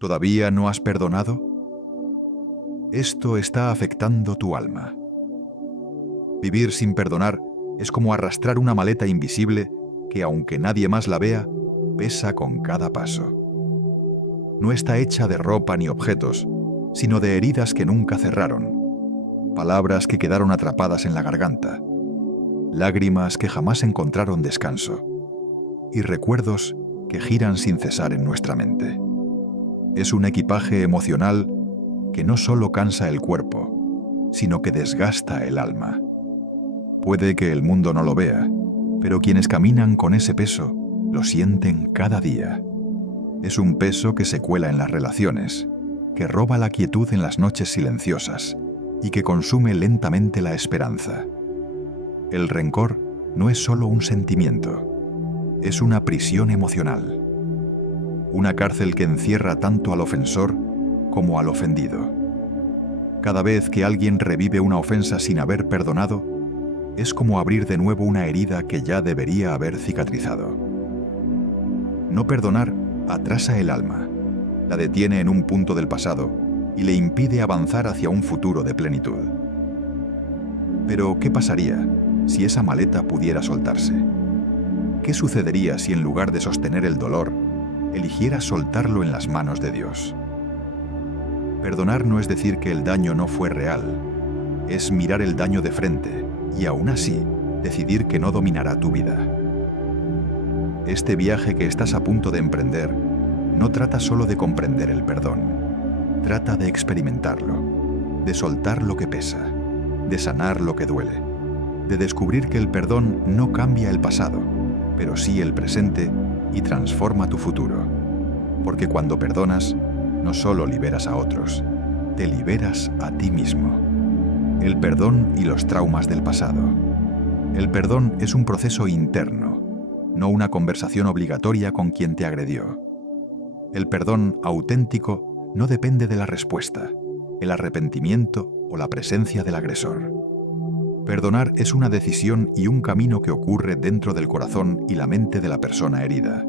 ¿Todavía no has perdonado? Esto está afectando tu alma. Vivir sin perdonar es como arrastrar una maleta invisible que, aunque nadie más la vea, pesa con cada paso. No está hecha de ropa ni objetos, sino de heridas que nunca cerraron, palabras que quedaron atrapadas en la garganta, lágrimas que jamás encontraron descanso y recuerdos que giran sin cesar en nuestra mente. Es un equipaje emocional que no solo cansa el cuerpo, sino que desgasta el alma. Puede que el mundo no lo vea, pero quienes caminan con ese peso lo sienten cada día. Es un peso que se cuela en las relaciones, que roba la quietud en las noches silenciosas y que consume lentamente la esperanza. El rencor no es solo un sentimiento, es una prisión emocional. Una cárcel que encierra tanto al ofensor como al ofendido. Cada vez que alguien revive una ofensa sin haber perdonado, es como abrir de nuevo una herida que ya debería haber cicatrizado. No perdonar atrasa el alma, la detiene en un punto del pasado y le impide avanzar hacia un futuro de plenitud. Pero, ¿qué pasaría si esa maleta pudiera soltarse? ¿Qué sucedería si en lugar de sostener el dolor, eligiera soltarlo en las manos de Dios? Perdonar no es decir que el daño no fue real, es mirar el daño de frente y aún así decidir que no dominará tu vida. Este viaje que estás a punto de emprender no trata solo de comprender el perdón, trata de experimentarlo, de soltar lo que pesa, de sanar lo que duele, de descubrir que el perdón no cambia el pasado, pero sí el presente y transforma tu futuro. Porque cuando perdonas, no solo liberas a otros, te liberas a ti mismo. El perdón y los traumas del pasado. El perdón es un proceso interno, no una conversación obligatoria con quien te agredió. El perdón auténtico no depende de la respuesta, el arrepentimiento o la presencia del agresor. Perdonar es una decisión y un camino que ocurre dentro del corazón y la mente de la persona herida,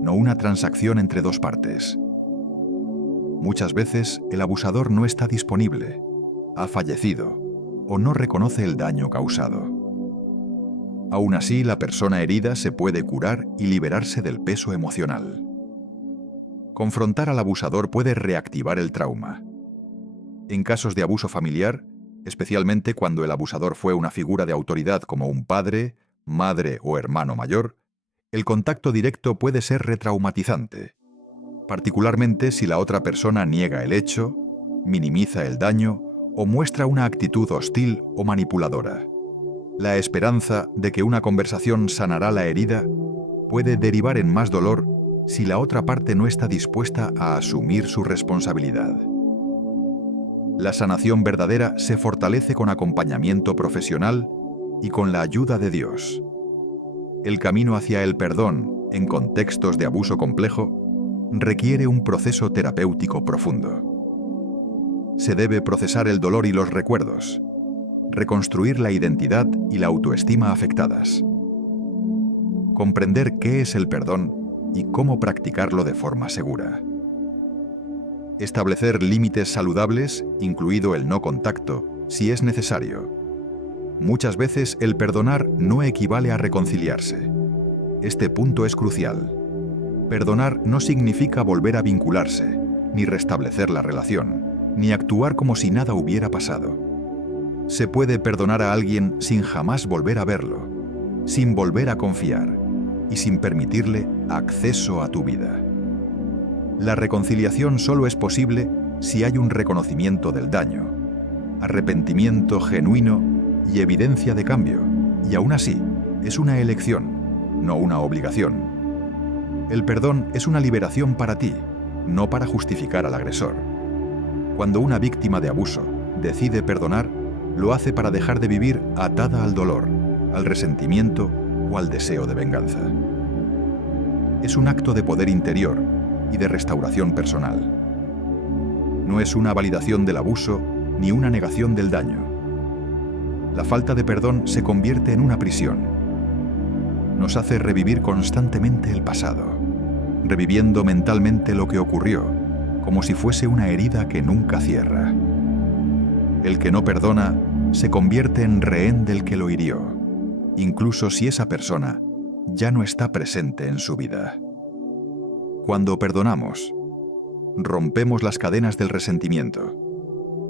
no una transacción entre dos partes. Muchas veces el abusador no está disponible, ha fallecido o no reconoce el daño causado. Aún así, la persona herida se puede curar y liberarse del peso emocional. Confrontar al abusador puede reactivar el trauma. En casos de abuso familiar, especialmente cuando el abusador fue una figura de autoridad como un padre, madre o hermano mayor, el contacto directo puede ser retraumatizante, particularmente si la otra persona niega el hecho, minimiza el daño o muestra una actitud hostil o manipuladora. La esperanza de que una conversación sanará la herida puede derivar en más dolor si la otra parte no está dispuesta a asumir su responsabilidad. La sanación verdadera se fortalece con acompañamiento profesional y con la ayuda de Dios. El camino hacia el perdón en contextos de abuso complejo requiere un proceso terapéutico profundo. Se debe procesar el dolor y los recuerdos, reconstruir la identidad y la autoestima afectadas, comprender qué es el perdón y cómo practicarlo de forma segura. Establecer límites saludables, incluido el no contacto, si es necesario. Muchas veces el perdonar no equivale a reconciliarse. Este punto es crucial. Perdonar no significa volver a vincularse, ni restablecer la relación, ni actuar como si nada hubiera pasado. Se puede perdonar a alguien sin jamás volver a verlo, sin volver a confiar y sin permitirle acceso a tu vida. La reconciliación solo es posible si hay un reconocimiento del daño, arrepentimiento genuino y evidencia de cambio, y aún así, es una elección, no una obligación. El perdón es una liberación para ti, no para justificar al agresor. Cuando una víctima de abuso decide perdonar, lo hace para dejar de vivir atada al dolor, al resentimiento o al deseo de venganza. Es un acto de poder interior y de restauración personal. No es una validación del abuso ni una negación del daño. La falta de perdón se convierte en una prisión. Nos hace revivir constantemente el pasado, reviviendo mentalmente lo que ocurrió como si fuese una herida que nunca cierra. El que no perdona se convierte en rehén del que lo hirió, incluso si esa persona ya no está presente en su vida. Cuando perdonamos, rompemos las cadenas del resentimiento,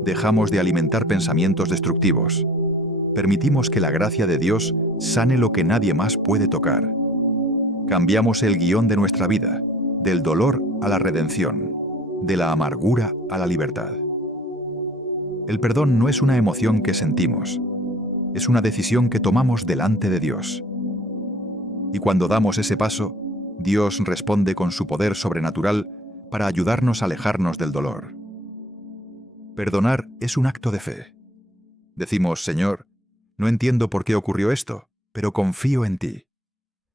dejamos de alimentar pensamientos destructivos, permitimos que la gracia de Dios sane lo que nadie más puede tocar. Cambiamos el guión de nuestra vida, del dolor a la redención, de la amargura a la libertad. El perdón no es una emoción que sentimos, es una decisión que tomamos delante de Dios. Y cuando damos ese paso, Dios responde con su poder sobrenatural para ayudarnos a alejarnos del dolor. Perdonar es un acto de fe. Decimos, Señor, no entiendo por qué ocurrió esto, pero confío en ti.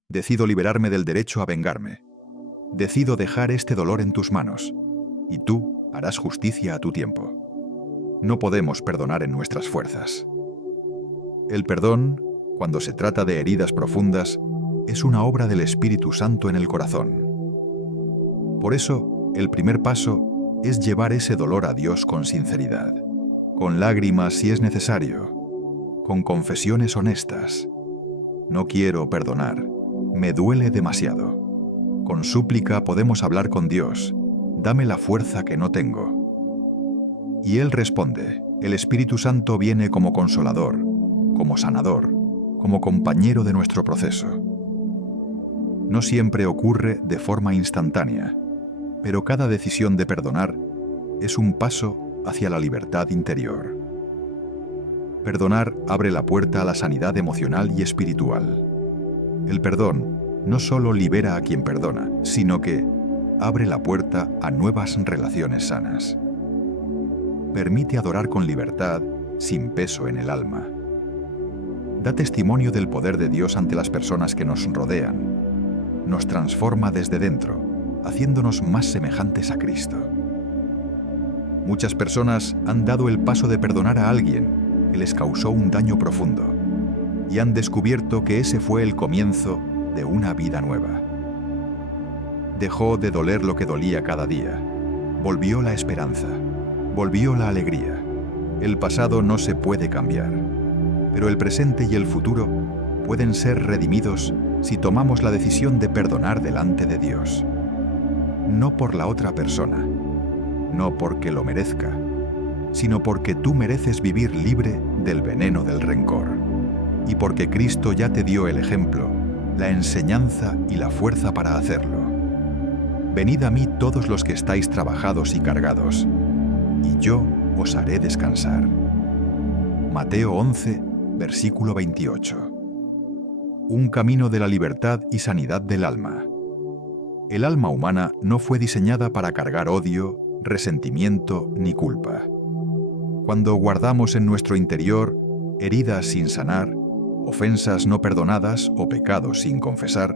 Decido liberarme del derecho a vengarme. Decido dejar este dolor en tus manos, y tú harás justicia a tu tiempo. No podemos perdonar en nuestras fuerzas. El perdón, cuando se trata de heridas profundas, es una obra del Espíritu Santo en el corazón. Por eso, el primer paso es llevar ese dolor a Dios con sinceridad, con lágrimas si es necesario, con confesiones honestas. No quiero perdonar, me duele demasiado. Con súplica podemos hablar con Dios, dame la fuerza que no tengo. Y Él responde, el Espíritu Santo viene como consolador, como sanador, como compañero de nuestro proceso. No siempre ocurre de forma instantánea, pero cada decisión de perdonar es un paso hacia la libertad interior. Perdonar abre la puerta a la sanidad emocional y espiritual. El perdón no solo libera a quien perdona, sino que abre la puerta a nuevas relaciones sanas. Permite adorar con libertad, sin peso en el alma. Da testimonio del poder de Dios ante las personas que nos rodean. Nos transforma desde dentro, haciéndonos más semejantes a Cristo. Muchas personas han dado el paso de perdonar a alguien que les causó un daño profundo y han descubierto que ese fue el comienzo de una vida nueva. Dejó de doler lo que dolía cada día. Volvió la esperanza. Volvió la alegría. El pasado no se puede cambiar, pero el presente y el futuro pueden ser redimidos si tomamos la decisión de perdonar delante de Dios. No por la otra persona, no porque lo merezca, sino porque tú mereces vivir libre del veneno del rencor, y porque Cristo ya te dio el ejemplo, la enseñanza y la fuerza para hacerlo. Venid a mí todos los que estáis trabajados y cargados, y yo os haré descansar. Mateo 11, versículo 28. Un camino de la libertad y sanidad del alma. El alma humana no fue diseñada para cargar odio, resentimiento ni culpa. Cuando guardamos en nuestro interior heridas sin sanar, ofensas no perdonadas o pecados sin confesar,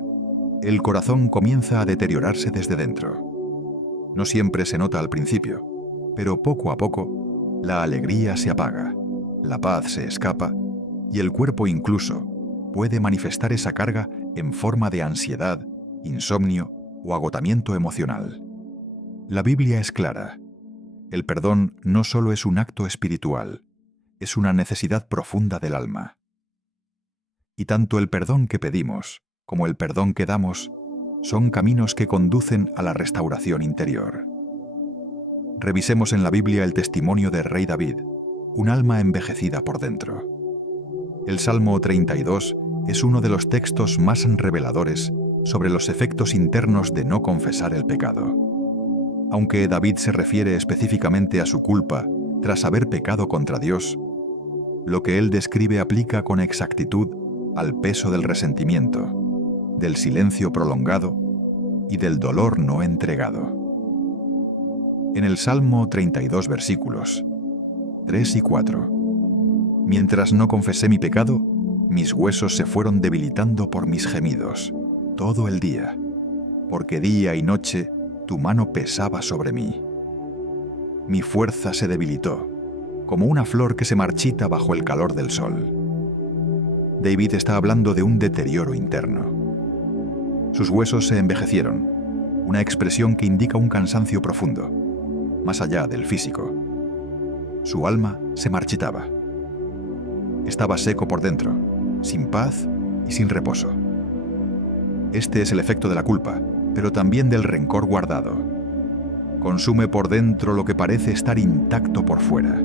el corazón comienza a deteriorarse desde dentro. No siempre se nota al principio, pero poco a poco la alegría se apaga, la paz se escapa y el cuerpo incluso puede manifestar esa carga en forma de ansiedad, insomnio o agotamiento emocional. La Biblia es clara. El perdón no solo es un acto espiritual, es una necesidad profunda del alma. Y tanto el perdón que pedimos como el perdón que damos son caminos que conducen a la restauración interior. Revisemos en la Biblia el testimonio del rey David, un alma envejecida por dentro. El Salmo 32 es uno de los textos más reveladores sobre los efectos internos de no confesar el pecado. Aunque David se refiere específicamente a su culpa tras haber pecado contra Dios, lo que él describe aplica con exactitud al peso del resentimiento, del silencio prolongado y del dolor no entregado. En el Salmo 32 versículos 3 y 4. Mientras no confesé mi pecado, mis huesos se fueron debilitando por mis gemidos, todo el día, porque día y noche tu mano pesaba sobre mí. Mi fuerza se debilitó, como una flor que se marchita bajo el calor del sol. David está hablando de un deterioro interno. Sus huesos se envejecieron, una expresión que indica un cansancio profundo, más allá del físico. Su alma se marchitaba. Estaba seco por dentro, sin paz y sin reposo. Este es el efecto de la culpa, pero también del rencor guardado. Consume por dentro lo que parece estar intacto por fuera.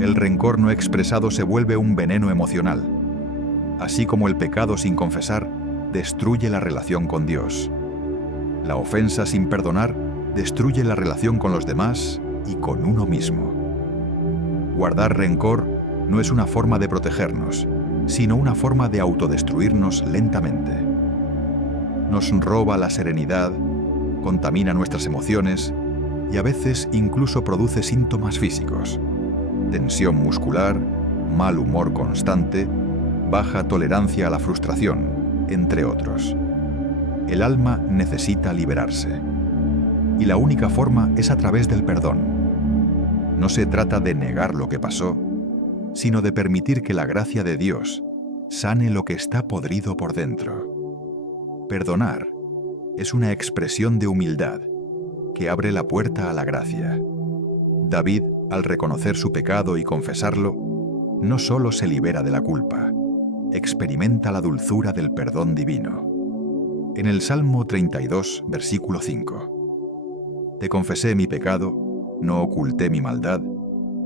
El rencor no expresado se vuelve un veneno emocional, así como el pecado sin confesar destruye la relación con Dios. La ofensa sin perdonar destruye la relación con los demás y con uno mismo. Guardar rencor no es una forma de protegernos, sino una forma de autodestruirnos lentamente. Nos roba la serenidad, contamina nuestras emociones y a veces incluso produce síntomas físicos: tensión muscular, mal humor constante, baja tolerancia a la frustración, entre otros. El alma necesita liberarse. Y la única forma es a través del perdón. No se trata de negar lo que pasó, sino de permitir que la gracia de Dios sane lo que está podrido por dentro. Perdonar es una expresión de humildad que abre la puerta a la gracia. David, al reconocer su pecado y confesarlo, no solo se libera de la culpa, experimenta la dulzura del perdón divino. En el Salmo 32, versículo 5: Te confesé mi pecado, no oculté mi maldad,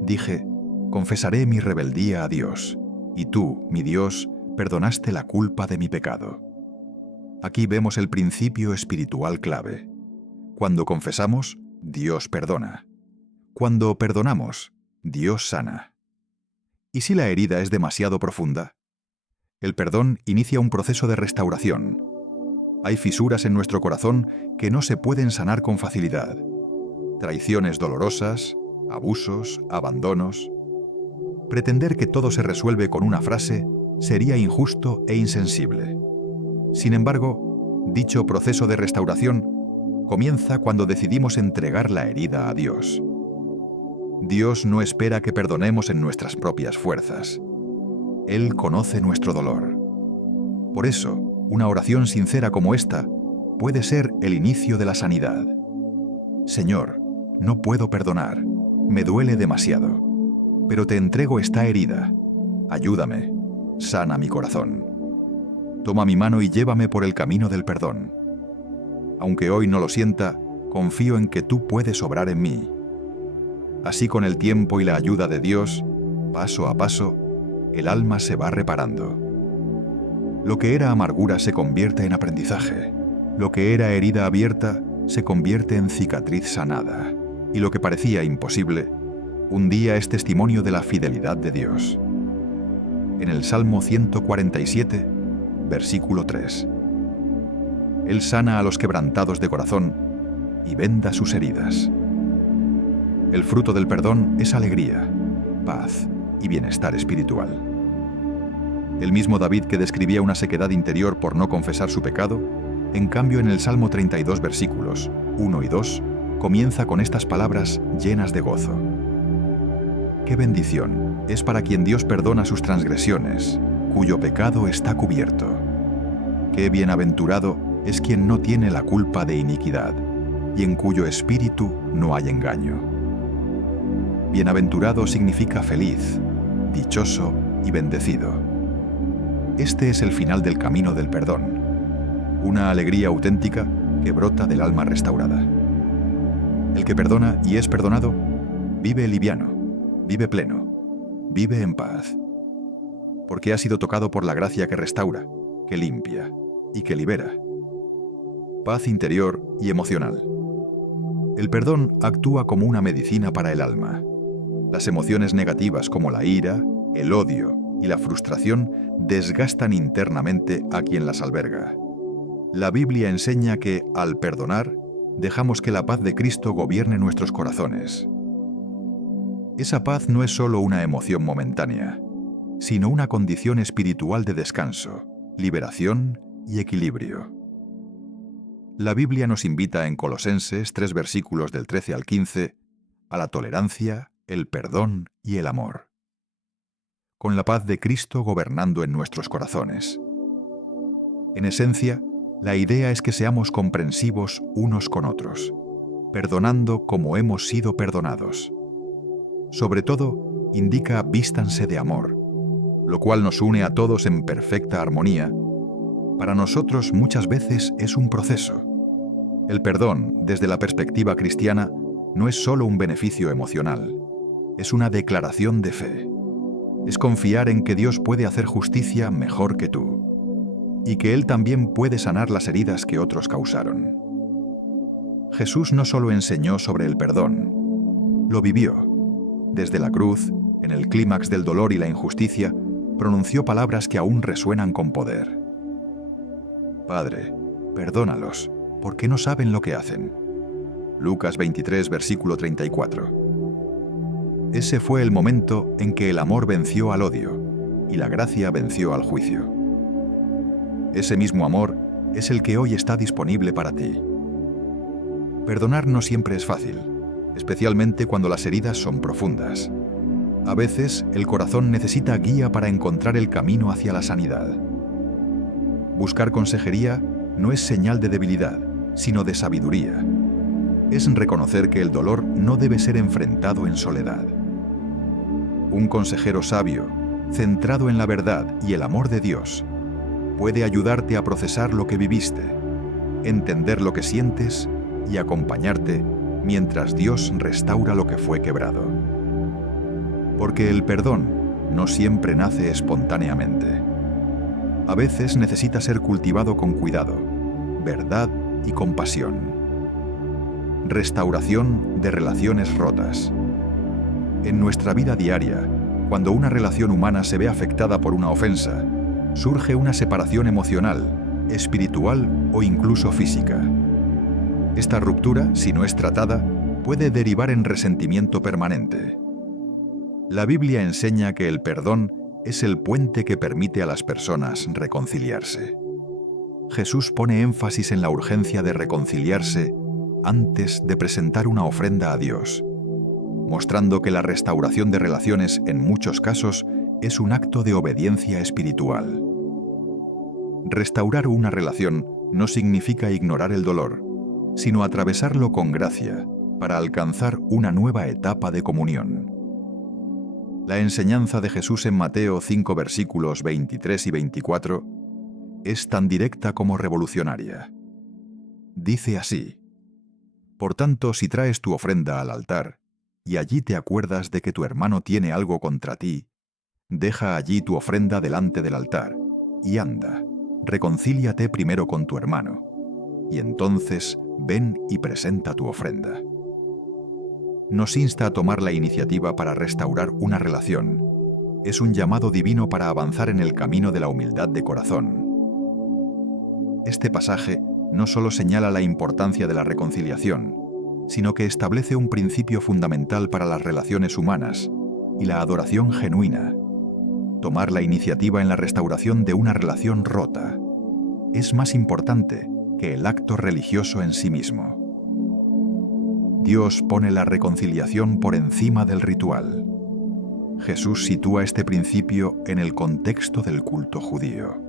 dije, confesaré mi rebeldía a Dios, y tú, mi Dios, perdonaste la culpa de mi pecado. Aquí vemos el principio espiritual clave. Cuando confesamos, Dios perdona. Cuando perdonamos, Dios sana. ¿Y si la herida es demasiado profunda? El perdón inicia un proceso de restauración. Hay fisuras en nuestro corazón que no se pueden sanar con facilidad. Traiciones dolorosas, abusos, abandonos. Pretender que todo se resuelve con una frase sería injusto e insensible. Sin embargo, dicho proceso de restauración comienza cuando decidimos entregar la herida a Dios. Dios no espera que perdonemos en nuestras propias fuerzas. Él conoce nuestro dolor. Por eso, una oración sincera como esta puede ser el inicio de la sanidad. Señor, no puedo perdonar, me duele demasiado, pero te entrego esta herida. Ayúdame, sana mi corazón. Toma mi mano y llévame por el camino del perdón. Aunque hoy no lo sienta, confío en que tú puedes obrar en mí. Así, con el tiempo y la ayuda de Dios, paso a paso, el alma se va reparando. Lo que era amargura se convierte en aprendizaje. Lo que era herida abierta se convierte en cicatriz sanada. Y lo que parecía imposible, un día es testimonio de la fidelidad de Dios. En el Salmo 147, versículo 3. Él sana a los quebrantados de corazón y venda sus heridas. El fruto del perdón es alegría, paz y bienestar espiritual. El mismo David, que describía una sequedad interior por no confesar su pecado, en cambio en el Salmo 32, versículos 1 y 2, comienza con estas palabras llenas de gozo. ¡Qué bendición es para quien Dios perdona sus transgresiones, cuyo pecado está cubierto! ¡Qué bienaventurado es quien no tiene la culpa de iniquidad, y en cuyo espíritu no hay engaño! Bienaventurado significa feliz, dichoso y bendecido. Este es el final del camino del perdón, una alegría auténtica que brota del alma restaurada. El que perdona y es perdonado, vive liviano, vive pleno, vive en paz, porque ha sido tocado por la gracia que restaura, que limpia y que libera. Paz interior y emocional. El perdón actúa como una medicina para el alma. Las emociones negativas como la ira, el odio y la frustración desgastan internamente a quien las alberga. La Biblia enseña que, al perdonar, dejamos que la paz de Cristo gobierne nuestros corazones. Esa paz no es solo una emoción momentánea, sino una condición espiritual de descanso, liberación y equilibrio. La Biblia nos invita en Colosenses 3 versículos del 13 al 15 a la tolerancia, el perdón y el amor, con la paz de Cristo gobernando en nuestros corazones. En esencia, la idea es que seamos comprensivos unos con otros, perdonando como hemos sido perdonados. Sobre todo, indica vístanse de amor, lo cual nos une a todos en perfecta armonía. Para nosotros muchas veces es un proceso. El perdón, desde la perspectiva cristiana, no es solo un beneficio emocional, es una declaración de fe. Es confiar en que Dios puede hacer justicia mejor que tú, y que Él también puede sanar las heridas que otros causaron. Jesús no solo enseñó sobre el perdón, lo vivió. Desde la cruz, en el clímax del dolor y la injusticia, pronunció palabras que aún resuenan con poder. Padre, perdónalos, porque no saben lo que hacen. Lucas 23, versículo 34. Ese fue el momento en que el amor venció al odio y la gracia venció al juicio. Ese mismo amor es el que hoy está disponible para ti. Perdonar no siempre es fácil, especialmente cuando las heridas son profundas. A veces, el corazón necesita guía para encontrar el camino hacia la sanidad. Buscar consejería no es señal de debilidad, sino de sabiduría. Es reconocer que el dolor no debe ser enfrentado en soledad. Un consejero sabio, centrado en la verdad y el amor de Dios, puede ayudarte a procesar lo que viviste, entender lo que sientes y acompañarte mientras Dios restaura lo que fue quebrado. Porque el perdón no siempre nace espontáneamente. A veces necesita ser cultivado con cuidado, verdad y compasión. Restauración de relaciones rotas. En nuestra vida diaria, cuando una relación humana se ve afectada por una ofensa, surge una separación emocional, espiritual o incluso física. Esta ruptura, si no es tratada, puede derivar en resentimiento permanente. La Biblia enseña que el perdón es el puente que permite a las personas reconciliarse. Jesús pone énfasis en la urgencia de reconciliarse antes de presentar una ofrenda a Dios, mostrando que la restauración de relaciones en muchos casos es un acto de obediencia espiritual. Restaurar una relación no significa ignorar el dolor, sino atravesarlo con gracia para alcanzar una nueva etapa de comunión. La enseñanza de Jesús en Mateo 5 versículos 23 y 24 es tan directa como revolucionaria. Dice así: Por tanto, si traes tu ofrenda al altar, y allí te acuerdas de que tu hermano tiene algo contra ti, deja allí tu ofrenda delante del altar, y anda, reconcíliate primero con tu hermano, y entonces ven y presenta tu ofrenda. Nos insta a tomar la iniciativa para restaurar una relación. Es un llamado divino para avanzar en el camino de la humildad de corazón. Este pasaje no solo señala la importancia de la reconciliación, sino que establece un principio fundamental para las relaciones humanas y la adoración genuina. Tomar la iniciativa en la restauración de una relación rota es más importante que el acto religioso en sí mismo. Dios pone la reconciliación por encima del ritual. Jesús sitúa este principio en el contexto del culto judío,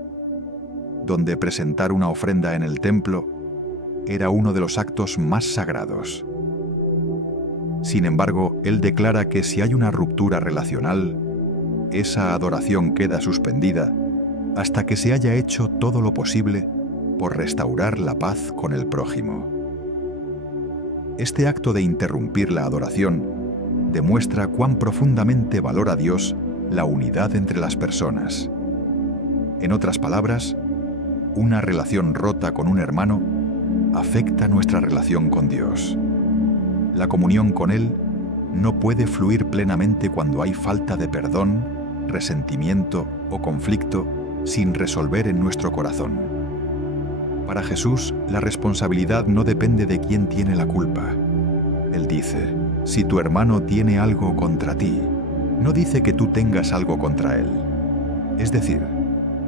donde presentar una ofrenda en el templo era uno de los actos más sagrados. Sin embargo, Él declara que si hay una ruptura relacional, esa adoración queda suspendida hasta que se haya hecho todo lo posible por restaurar la paz con el prójimo. Este acto de interrumpir la adoración demuestra cuán profundamente valora Dios la unidad entre las personas. En otras palabras, una relación rota con un hermano afecta nuestra relación con Dios. La comunión con Él no puede fluir plenamente cuando hay falta de perdón, resentimiento o conflicto sin resolver en nuestro corazón. Para Jesús, la responsabilidad no depende de quién tiene la culpa. Él dice: si tu hermano tiene algo contra ti, no dice que tú tengas algo contra él. Es decir,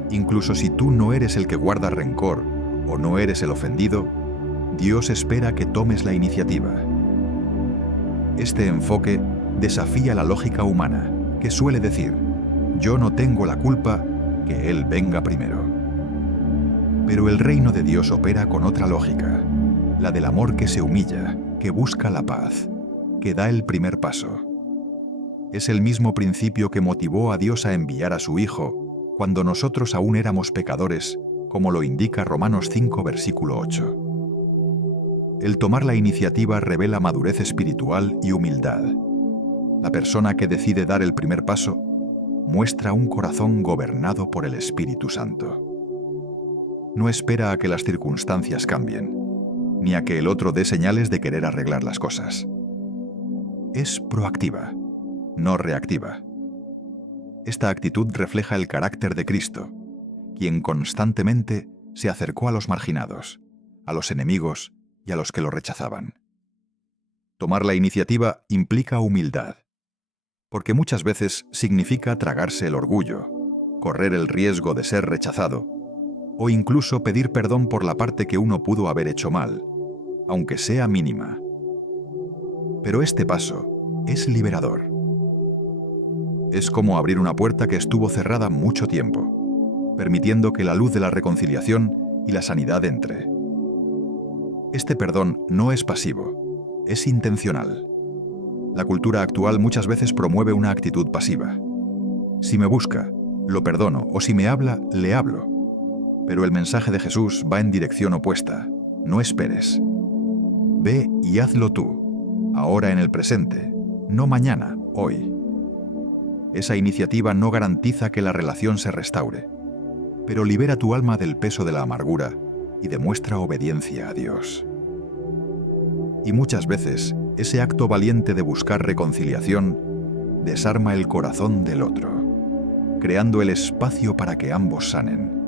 incluso si tú no eres el que guarda rencor o no eres el ofendido, Dios espera que tomes la iniciativa. Este enfoque desafía la lógica humana, que suele decir: yo no tengo la culpa, que Él venga primero. Pero el reino de Dios opera con otra lógica, la del amor que se humilla, que busca la paz, que da el primer paso. Es el mismo principio que motivó a Dios a enviar a su Hijo cuando nosotros aún éramos pecadores, como lo indica Romanos 5, versículo 8. El tomar la iniciativa revela madurez espiritual y humildad. La persona que decide dar el primer paso muestra un corazón gobernado por el Espíritu Santo. No espera a que las circunstancias cambien, ni a que el otro dé señales de querer arreglar las cosas. Es proactiva, no reactiva. Esta actitud refleja el carácter de Cristo, quien constantemente se acercó a los marginados, a los enemigos y a los que lo rechazaban. Tomar la iniciativa implica humildad, porque muchas veces significa tragarse el orgullo, correr el riesgo de ser rechazado, o incluso pedir perdón por la parte que uno pudo haber hecho mal, aunque sea mínima. Pero este paso es liberador. Es como abrir una puerta que estuvo cerrada mucho tiempo, permitiendo que la luz de la reconciliación y la sanidad entre. Este perdón no es pasivo, es intencional. La cultura actual muchas veces promueve una actitud pasiva. Si me busca, lo perdono, o si me habla, le hablo. Pero el mensaje de Jesús va en dirección opuesta. No esperes. Ve y hazlo tú, ahora en el presente, no mañana, hoy. Esa iniciativa no garantiza que la relación se restaure, pero libera tu alma del peso de la amargura y demuestra obediencia a Dios. Y muchas veces, ese acto valiente de buscar reconciliación desarma el corazón del otro, creando el espacio para que ambos sanen.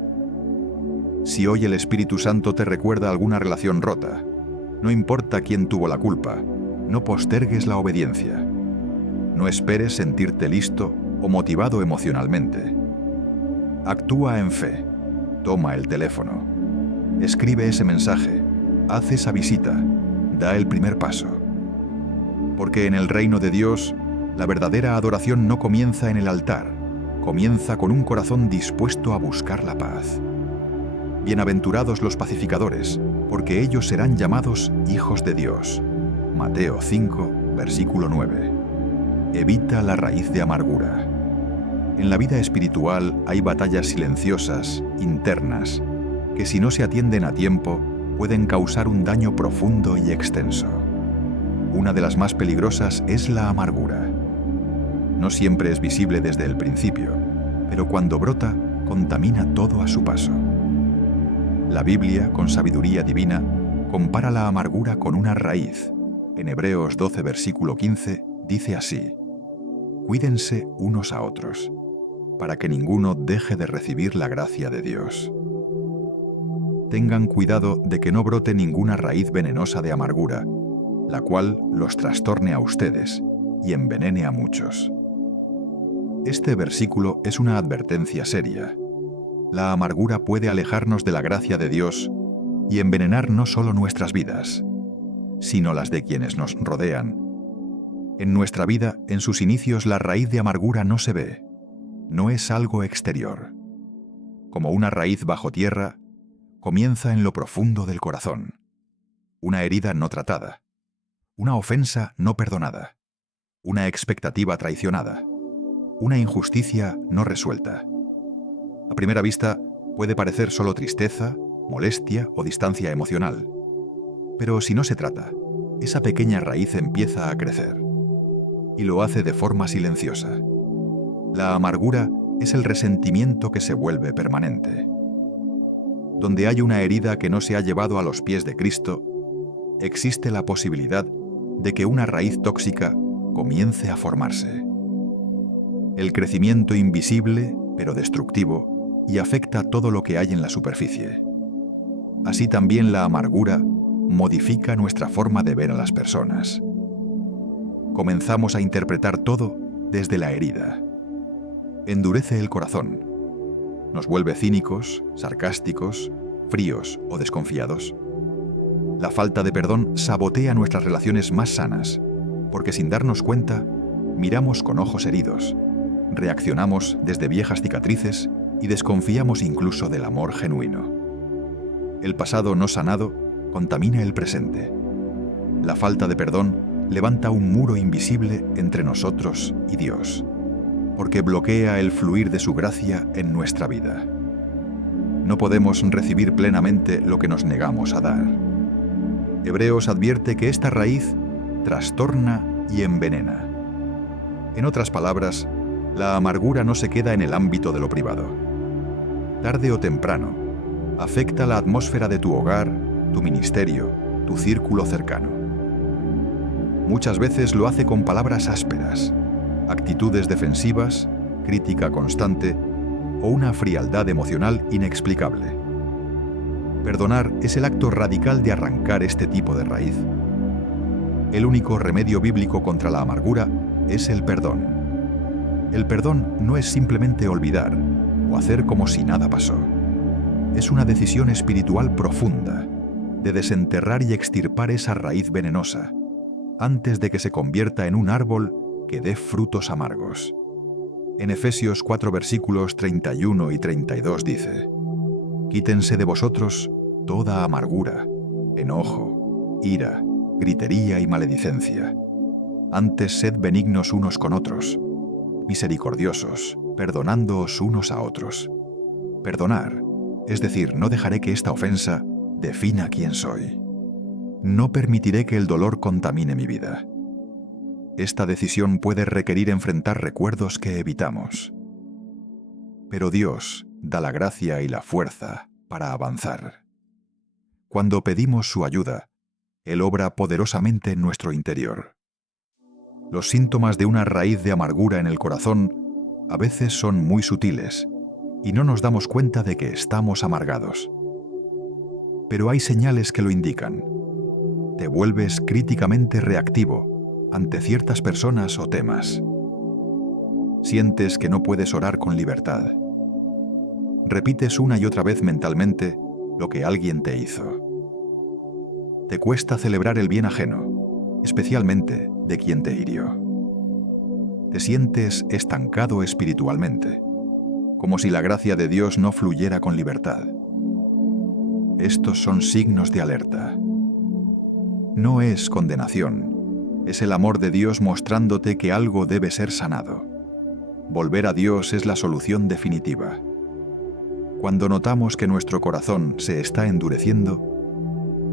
Si hoy el Espíritu Santo te recuerda alguna relación rota, no importa quién tuvo la culpa, no postergues la obediencia. No esperes sentirte listo o motivado emocionalmente. Actúa en fe. Toma el teléfono. Escribe ese mensaje. Haz esa visita. Da el primer paso. Porque en el reino de Dios, la verdadera adoración no comienza en el altar, comienza con un corazón dispuesto a buscar la paz. Bienaventurados los pacificadores, porque ellos serán llamados hijos de Dios. Mateo 5, versículo 9. Evita la raíz de amargura. En la vida espiritual hay batallas silenciosas, internas, que si no se atienden a tiempo, pueden causar un daño profundo y extenso. Una de las más peligrosas es la amargura. No siempre es visible desde el principio, pero cuando brota, contamina todo a su paso. La Biblia, con sabiduría divina, compara la amargura con una raíz. En Hebreos 12, versículo 15, dice así: Cuídense unos a otros, para que ninguno deje de recibir la gracia de Dios. Tengan cuidado de que no brote ninguna raíz venenosa de amargura, la cual los trastorne a ustedes y envenene a muchos. Este versículo es una advertencia seria. La amargura puede alejarnos de la gracia de Dios y envenenar no solo nuestras vidas, sino las de quienes nos rodean. En nuestra vida, en sus inicios, la raíz de amargura no se ve, no es algo exterior. Como una raíz bajo tierra, comienza en lo profundo del corazón. Una herida no tratada, una ofensa no perdonada, una expectativa traicionada, una injusticia no resuelta. A primera vista, puede parecer solo tristeza, molestia o distancia emocional. Pero si no se trata, esa pequeña raíz empieza a crecer. Y lo hace de forma silenciosa. La amargura es el resentimiento que se vuelve permanente. Donde hay una herida que no se ha llevado a los pies de Cristo, existe la posibilidad de que una raíz tóxica comience a formarse. El crecimiento invisible, pero destructivo, y afecta todo lo que hay en la superficie. Así también la amargura modifica nuestra forma de ver a las personas. Comenzamos a interpretar todo desde la herida. Endurece el corazón. Nos vuelve cínicos, sarcásticos, fríos o desconfiados. La falta de perdón sabotea nuestras relaciones más sanas, porque sin darnos cuenta, miramos con ojos heridos, reaccionamos desde viejas cicatrices y desconfiamos incluso del amor genuino. El pasado no sanado contamina el presente. La falta de perdón levanta un muro invisible entre nosotros y Dios, porque bloquea el fluir de su gracia en nuestra vida. No podemos recibir plenamente lo que nos negamos a dar. Hebreos advierte que esta raíz trastorna y envenena. En otras palabras, la amargura no se queda en el ámbito de lo privado. Tarde o temprano, afecta la atmósfera de tu hogar, tu ministerio, tu círculo cercano. Muchas veces lo hace con palabras ásperas, actitudes defensivas, crítica constante o una frialdad emocional inexplicable. Perdonar es el acto radical de arrancar este tipo de raíz. El único remedio bíblico contra la amargura es el perdón. El perdón no es simplemente olvidar o hacer como si nada pasó. Es una decisión espiritual profunda de desenterrar y extirpar esa raíz venenosa antes de que se convierta en un árbol que dé frutos amargos. En Efesios 4 versículos 31 y 32 dice: «Quítense de vosotros toda amargura, enojo, ira, gritería y maledicencia. Antes sed benignos unos con otros, misericordiosos, perdonándoos unos a otros». Perdonar, es decir, no dejaré que esta ofensa defina quién soy. No permitiré que el dolor contamine mi vida. Esta decisión puede requerir enfrentar recuerdos que evitamos. Pero Dios da la gracia y la fuerza para avanzar. Cuando pedimos su ayuda, Él obra poderosamente en nuestro interior. Los síntomas de una raíz de amargura en el corazón a veces son muy sutiles y no nos damos cuenta de que estamos amargados. Pero hay señales que lo indican. Te vuelves críticamente reactivo ante ciertas personas o temas. Sientes que no puedes orar con libertad. Repites una y otra vez mentalmente lo que alguien te hizo. Te cuesta celebrar el bien ajeno, especialmente de quien te hirió. Te sientes estancado espiritualmente, como si la gracia de Dios no fluyera con libertad. Estos son signos de alerta. No es condenación. Es el amor de Dios mostrándote que algo debe ser sanado. Volver a Dios es la solución definitiva. Cuando notamos que nuestro corazón se está endureciendo,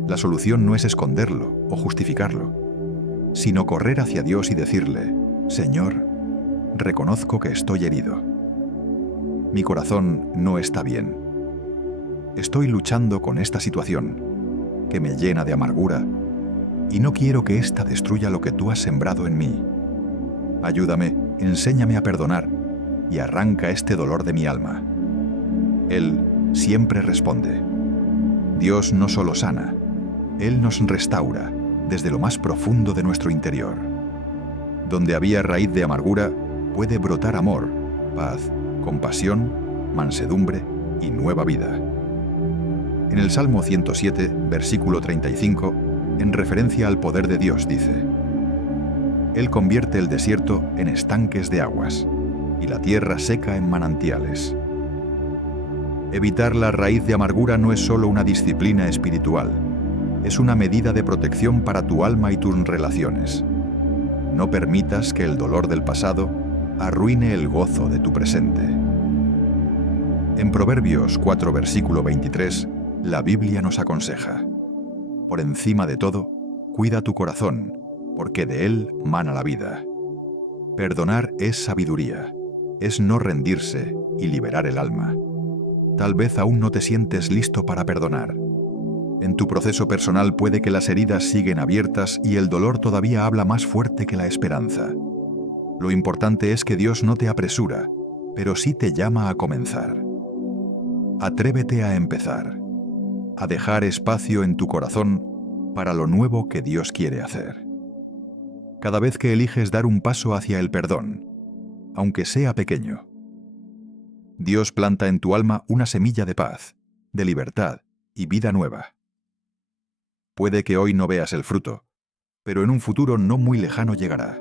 la solución no es esconderlo o justificarlo, sino correr hacia Dios y decirle: «Señor, reconozco que estoy herido. Mi corazón no está bien. Estoy luchando con esta situación que me llena de amargura y no quiero que ésta destruya lo que tú has sembrado en mí. Ayúdame, enséñame a perdonar y arranca este dolor de mi alma». Él siempre responde. Dios no solo sana, Él nos restaura desde lo más profundo de nuestro interior. Donde había raíz de amargura, puede brotar amor, paz, compasión, mansedumbre y nueva vida. En el Salmo 107, versículo 35, en referencia al poder de Dios, dice: «Él convierte el desierto en estanques de aguas y la tierra seca en manantiales». Evitar la raíz de amargura no es solo una disciplina espiritual, es una medida de protección para tu alma y tus relaciones. No permitas que el dolor del pasado arruine el gozo de tu presente. En Proverbios 4, versículo 23, la Biblia nos aconseja: «Por encima de todo, cuida tu corazón, porque de él mana la vida». Perdonar es sabiduría, es no rendirse y liberar el alma. Tal vez aún no te sientes listo para perdonar. En tu proceso personal puede que las heridas siguen abiertas y el dolor todavía habla más fuerte que la esperanza. Lo importante es que Dios no te apresura, pero sí te llama a comenzar. Atrévete a empezar, a dejar espacio en tu corazón para lo nuevo que Dios quiere hacer. Cada vez que eliges dar un paso hacia el perdón, aunque sea pequeño, Dios planta en tu alma una semilla de paz, de libertad y vida nueva. Puede que hoy no veas el fruto, pero en un futuro no muy lejano llegará.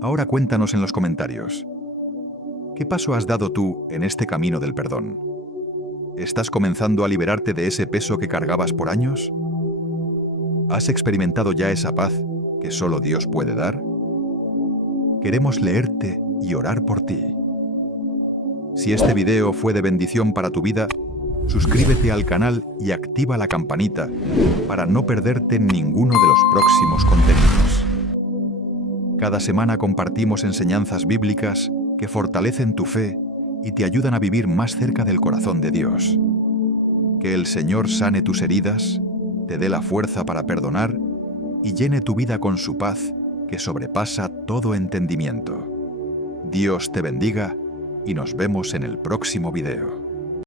Ahora cuéntanos en los comentarios: ¿qué paso has dado tú en este camino del perdón? ¿Estás comenzando a liberarte de ese peso que cargabas por años? ¿Has experimentado ya esa paz que solo Dios puede dar? Queremos leerte y orar por ti. Si este video fue de bendición para tu vida, suscríbete al canal y activa la campanita para no perderte ninguno de los próximos contenidos. Cada semana compartimos enseñanzas bíblicas que fortalecen tu fe y te ayudan a vivir más cerca del corazón de Dios. Que el Señor sane tus heridas, te dé la fuerza para perdonar y llene tu vida con su paz que sobrepasa todo entendimiento. Dios te bendiga y nos vemos en el próximo video.